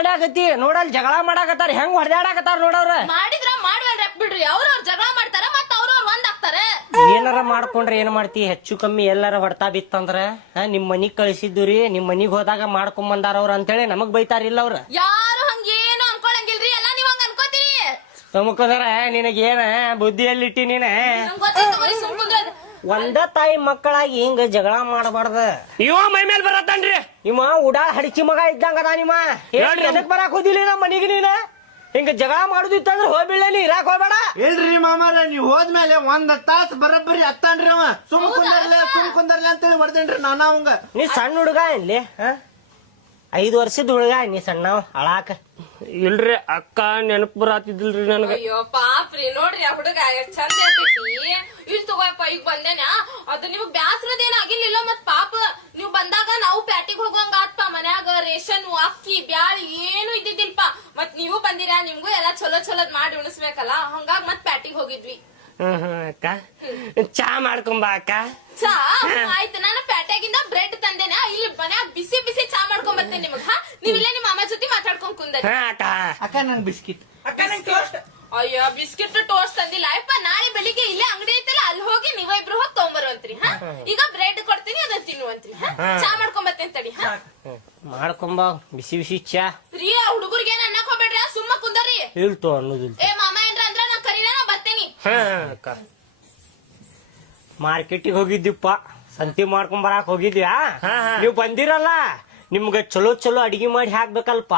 ಹೊಡ್ಯಾಕತ್ತಿ nodal ಜಗಳ ಮಾಡಾಕತ್ತಾರ ಹೆಂಗ್ ಹೊಡೆದಾಡಕತ್ತಾರ ನೋಡವ್ರ ಮಾಡಿದ್ರ ಮಾಡ್ವಲ್ರಿ ಬಿಡ್ರಿ ಅವ್ರವ್ರ ಜಗಳ ಮಾಡ್ತಾರ ಮತ್ತ ಅವ್ರವ್ರ ಒಂದಾಗ್ತಾರ. ಏನಾರ ಮಾಡ್ಕೊಂಡ್ರೆ ಏನ್ ಮಾಡ್ತಿ ಹೆಚ್ಚು ಕಮ್ಮಿ ಎಲ್ಲಾರ ಹೊಡ್ತಾ ಬಿತ್ತಂದ್ರ ನಿಮ್ ಮನಿಗ್ ಕಳಿಸಿದ್ದುರಿ ನಿಮ್ ಮನಿಗ್ ಹೋದಾಗ ಮಾಡ್ಕೊಂಡ್ ಬಂದಾರ ಅವ್ರ ಅಂತೇಳಿ ನಮಗ್ ಬೈತಾರಿಲ್ಲ ಅವ್ರ. ಯಾರು ಹಂಗೇನು ಅನ್ಕೊಳಂಗಿಲ್ರಿ ಎಲ್ಲಾ ನೀವ್ ಹಂಗ ಅನ್ಕೋತೀರಿ. ತಮಕದರ ನಿನಗೇನ ಬುದ್ಧಿಯಲ್ಲಿಟ್ಟಿ ನೀನ ನಮ್ಗ್ ಗೊತ್ತೈತ್ ತಗೋರಿ ಸುಮ್ ಕುಂದ್ರದ. ಒಂದ ತಾಯಿ ಮಕ್ಕಳಾಗಿ ಹಿಂಗ ಜಗಳ ಮಾಡಬಾರ್ದ. ಇವ ಮೈ ಮೇಲ್ ಬರತ್ತಾನ್ರಿ ನಿಮ್ಮ ಉಡಾ ಹಡಿಚಿ ಮಗ ಇದ್ದಂಗ ಅದ ನಿಮ್ಮ ಎದಕ್ ಬರಾಕ್ ಹೋದಿಲ್ಲ ನಮ್ಮ ಮನಿಗೆ ನೀನ ಹಿಂಗ ಜಗಳ ಮಾಡುದಿತ್ತಂದ್ರ ಹೋಗ್ಬಿಡ್ಲ ನೀ ಇರಾಕ್ ಹೋಗ್ಬೇಡ. ಇಲ್ರಿ ಮಾಮಾರ ನೀವ್ ಹೋದ್ಮೇಲೆ ಒಂದ್ ತಾಸ್ ಬರಬ್ಬರಿ ಹತ್ತಾನ್ರಿ ಅವ ಸುಮ್ ಕುಂದರ್ಲಿ ಅಂತೇಳಿ ಹೊಡ್ದೇನ್ರಿ ನಾನ ಅವಂಗ. ನೀ ಸಣ್ಣ ಹುಡುಗ ಇಲ್ಲಿ 5 ವರ್ಷದ ಹುಡುಗ ನೀ ಸಣ್ಣ ಅಳಾಕ. ಇಲ್ರಿ ಅಕ್ಕ ನೆನಪು ಬರಾತಿದ್ದಿಲ್ರಿ ನನಗ. ಅಯ್ಯೋ ಪಾಪ್ರಿ ನೋಡ್ರಿ ಆ ಹುಡುಗ ಎಷ್ಟ್ ಚಂದ ಇರ್ತೈತಿ. ಇಲ್ ತಗೋಯಪ್ಪ ಈಗ ಬಂದೇನ ಅದು ನಿಮಗ್ ಬ್ಯಾಸ್ರದೇನ ಆಗಿರ್ಲಿಲ್ಲ ಮತ್ ಪಾಪ ನೀವ್ ಬಂದಾಗ ನಾವು ಪ್ಯಾಟಿಗ್ ಹೋಗಂಗ ಆತ್ಪ ಮನ್ಯಾಗ ರೇಷನ್ ಅಕ್ಕಿ ಬ್ಯಾಳಿ ಏನು ಇದ್ದಿದ್ದಿಲ್ಪ ಮತ್ ನೀವು ಬಂದಿರ ನಿಮ್ಗೂ ಎಲ್ಲಾ ಚಲೋ ಚಲೋದ್ ಮಾಡಿ ಉಣಿಸ್ಬೇಕಲ್ಲ ಹಂಗಾಗ್ ಮತ್ ಪ್ಯಾಟಿಗ್ ಹೋಗಿದ್ವಿ. ಅಕ್ಕ ಚಾ ಮಾಡ್ಕೊಂಬ ಅಕ್ಕ. ಚಾ ಆಯ್ತು ನಾನು ಪ್ಯಾಟ್ಯಾಗಿಂದ ಬ್ರೆಡ್ ತಂದೇನ ಇಲ್ಲಿ ಮನ್ಯಾಗ ಬಿಸಿ ಬಿಸಿ ಚಾ ಮಾಡ್ಕೊಂಡ್ ಬರ್ತೇನೆ ನಿಮಗ್. ನೀವ್ ಇಲ್ಲೇ ನಿಮ್ಮ ಅಮ್ಮ ಜೊತೆ ಮಾತಾಡ್ಕೊಂಡ್ ಕುಂದ. ಅಕ್ಕ ಅಕ್ಕ ನಂಗ್ ಬಿಸ್ಕಿಟ್. ಅಯ್ಯೋ ಬಿಸ್ಕಿಟ್ ಟೋಸ್ಟ್ ತಂದಿಲ್ಲ ಅಯ್ಯಪ್ಪ ನಾಳೆ ಬೆಳಿಗ್ಗೆ ಇಲ್ಲೇ ಅಂಗಡಿ ಐತಲ್ಲ ಅಲ್ಲಿ ಹೋಗಿ ನೀವ ಇಬ್ರು ಹೋಗಿ ತಗೊಂಬರುವಂತ್ರಿ. ಈಗ ಬ್ರೆಡ್ ಕೊಡ್ತೀನಿ ಅದನ್ನ ತಿನ್ನುವಂತ್ರಿ. ಚಾ ಮಾಡ್ಕೊಂಡ್ ಬರ್ತೇನೆ ತಡಿ. ಮಾಡ್ಕೊಂಬ ಬಿಸಿ ಬಿಸಿ ಚಾ. ರೀ ಆ ಹುಡುಗರಿಗೆ ಏನ್ ಅನ್ನಕ್ ಹೋಗ್ಬೇಡ್ರಿ ಸುಮ್ಮ ಕುಂದರಿ. ಇಳ್ತು ಅನ್ನೋದಿಲ್ಲ. ಏ ಮಾಮ ಏನ್ರ ಅಂದ್ರ ನಾ ಕರೀನ ನಾ ಬರ್ತೇನಿ. ಅಕ್ಕ ಮಾರ್ಕೆಟಿಗೆ ಹೋಗಿದ್ದಿಪ್ಪ ಸಂತಿ ಮಾಡ್ಕೊಂಡ್ ಬರಾಕ್ ಹೋಗಿದ್ಯಾ ನೀವು ಬಂದಿರಲ್ಲ ನಿಮ್ಗ ಚಲೋ ಚಲೋ ಅಡಿಗೆ ಮಾಡಿ ಹಾಕ್ಬೇಕಲ್ಪ.